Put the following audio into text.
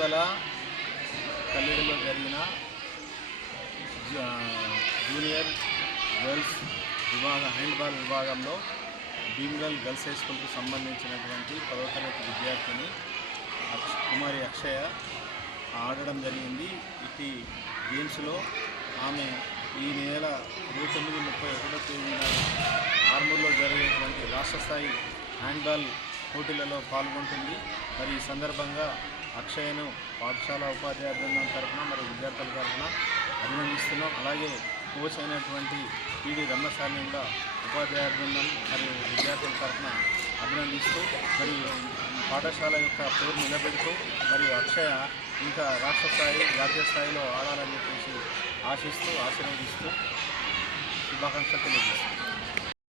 ఇటీవల కల్లెడలో జరిగిన junior girls handball విభాగంలో భీమ్గల్ గర్ల్స్ హై స్కూల్కు సంబంధించినటువంటి 10వ తరగతి విద్యార్థిని కుమారి అక్షయ ఆడడం జరిగింది. ఇటీ గేమ్స్లో ఆమె ఈ నెల 29-31 తేదీన ఆర్మూర్లో జరిగేటువంటి రాష్ట్ర స్థాయి హ్యాండ్బాల్ పోటీలలో పాల్గొంటుంది. మరి ఈ సందర్భంగా అక్షయను పాఠశాల ఉపాధ్యాయ బృందం తరఫున మరియు విద్యార్థుల తరఫున అభినందిస్తున్నాం. అలాగే కోచ్ అయినటువంటి పిడి రమణసారిని కూడా ఉపాధ్యాయ బృందం మరియు విద్యార్థుల తరఫున అభినందిస్తూ మరి పాఠశాల యొక్క పేరు నిలబెడుతూ మరియు అక్షయ ఇంకా రాష్ట్ర స్థాయి జాతీయ స్థాయిలో ఆడాలని చెప్పేసి ఆశిస్తూ ఆశీర్వదిస్తూ శుభాకాంక్షలు తెలియజేస్తున్నాం.